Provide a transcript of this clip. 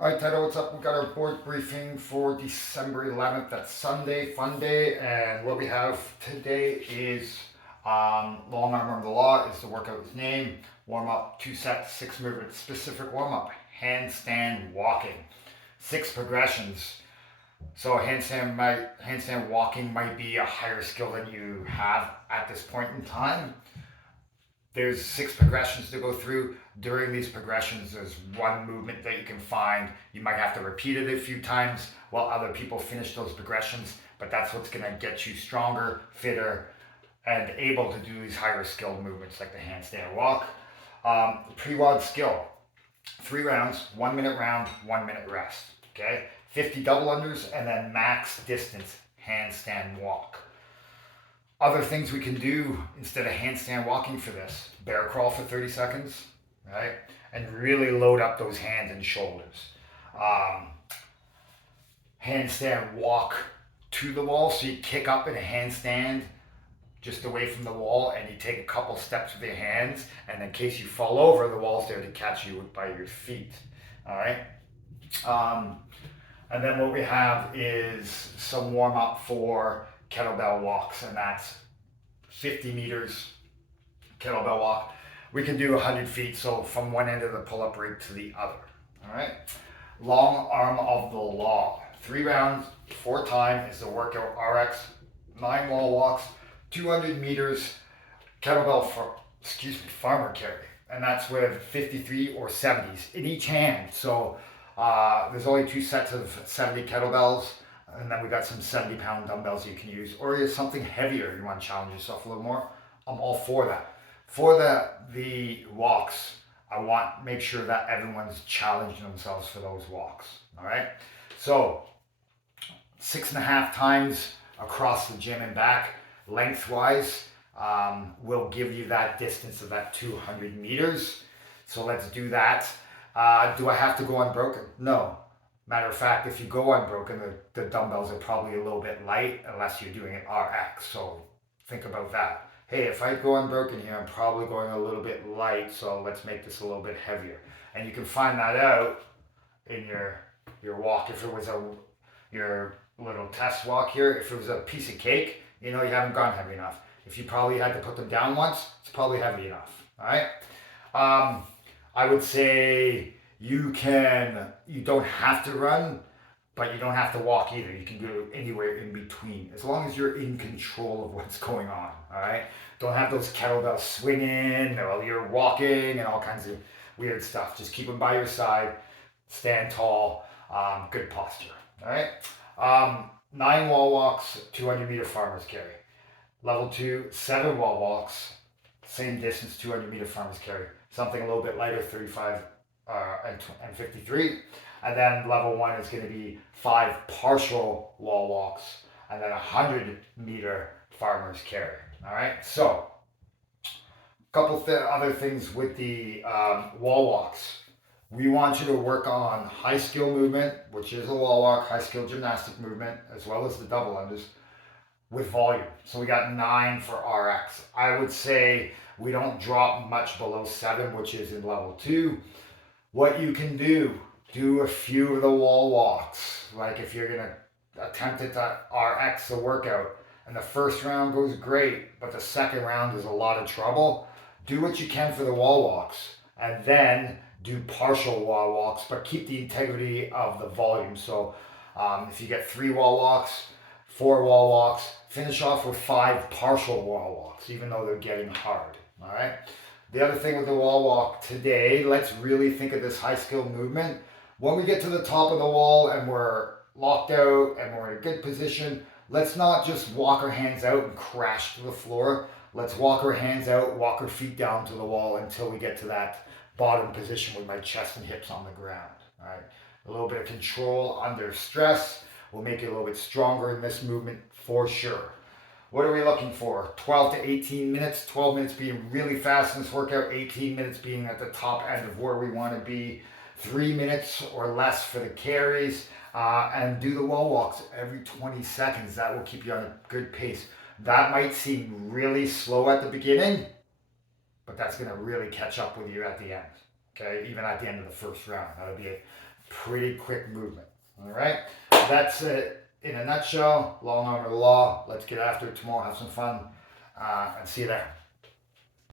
All right, Tato, what's up? We got our board briefing for December 11th. That's Sunday, fun day. And what we have today is long arm of the law is the workout's name. Warm up, 2 sets, 6 movements. Specific warm up, handstand walking, 6 progressions. So handstand walking might be a higher skill than you have at this point in time. There's 6 progressions to go through. During these progressions, there's one movement that you can find. You might have to repeat it a few times while other people finish those progressions, but that's what's going to get you stronger, fitter, and able to do these higher skilled movements like the handstand walk. Pre-WOD skill, 3 rounds, 1 minute round, 1 minute rest. Okay, 50 double unders, and then max distance handstand walk. Other things we can do instead of handstand walking for this: bear crawl for 30 seconds, right? And really load up those hands and shoulders. Um, handstand walk to the wall. So you kick up in a handstand just away from the wall and you take a couple steps with your hands. And in case you fall over, the wall's there to catch you by your feet. All right. And then what we have is some warm up for kettlebell walks, and that's 50 meters kettlebell walk. We can do 100 feet, so from one end of the pull-up rig to the other. All right. Long arm of the law, 3 rounds, 4 time is the workout. RX, 9 wall walks, 200 meters kettlebell farmer carry, and that's with 53 or 70s in each hand. So there's only 2 sets of 70 kettlebells, and then we got some 70-pound dumbbells you can use, or something heavier you want to challenge yourself a little more. I'm all for that. For the walks, I want make sure that everyone's challenging themselves for those walks. All right. So 6.5 times across the gym and back, lengthwise, will give you that distance of that 200 meters. So let's do that. Do I have to go unbroken? No. Matter of fact, if you go unbroken, the dumbbells are probably a little bit light unless you're doing it RX. So think about that. Hey, if I go unbroken here, I'm probably going a little bit light, so let's make this a little bit heavier. And you can find that out in your walk. If it was your little test walk here, if it was a piece of cake, you haven't gone heavy enough. If you probably had to put them down once, it's probably heavy enough. All right. I would say you don't have to run, but you don't have to walk either. You can go anywhere in between as long as you're in control of what's going on. All right. Don't have those kettlebells swinging while you're walking and all kinds of weird stuff. Just keep them by your side. Stand tall. Good posture. All right. 9 wall walks, 200-meter farmer's carry. Level 2, 7 wall walks, same distance, 200-meter farmer's carry. Something a little bit lighter, 35 and 53. And then level 1 is going to be 5 partial wall walks, and then 100-meter farmer's carry. All right. So a couple other things with the wall walks. We want you to work on high skill movement, which is a wall walk, high skill gymnastic movement, as well as the double unders with volume. So we got 9 for RX. I would say we don't drop much below 7, which is in level 2. What you can do a few of the wall walks. Like if you're going to attempt it to RX the workout and the first round goes great, but the second round is a lot of trouble, do what you can for the wall walks and then do partial wall walks, but keep the integrity of the volume. So if you get 3 wall walks, 4 wall walks, finish off with 5 partial wall walks, even though they're getting hard. All right. The other thing with the wall walk today, let's really think of this high skill movement. When we get to the top of the wall and we're locked out and we're in a good position, let's not just walk our hands out and crash to the floor. Let's walk our hands out, walk our feet down to the wall until we get to that bottom position with my chest and hips on the ground. All right. A little bit of control under stress will make you a little bit stronger in this movement for sure. What are we looking for? 12 to 18 minutes, 12 minutes being really fast in this workout, 18 minutes being at the top end of where we want to be, 3 minutes or less for the carries, and do the wall walks every 20 seconds. That will keep you on a good pace. That might seem really slow at the beginning, but that's going to really catch up with you at the end. Okay, even at the end of the first round, that would be a pretty quick movement. All right, that's it in a nutshell. Long arm of the law. Let's get after it tomorrow. Have some fun, and see you there.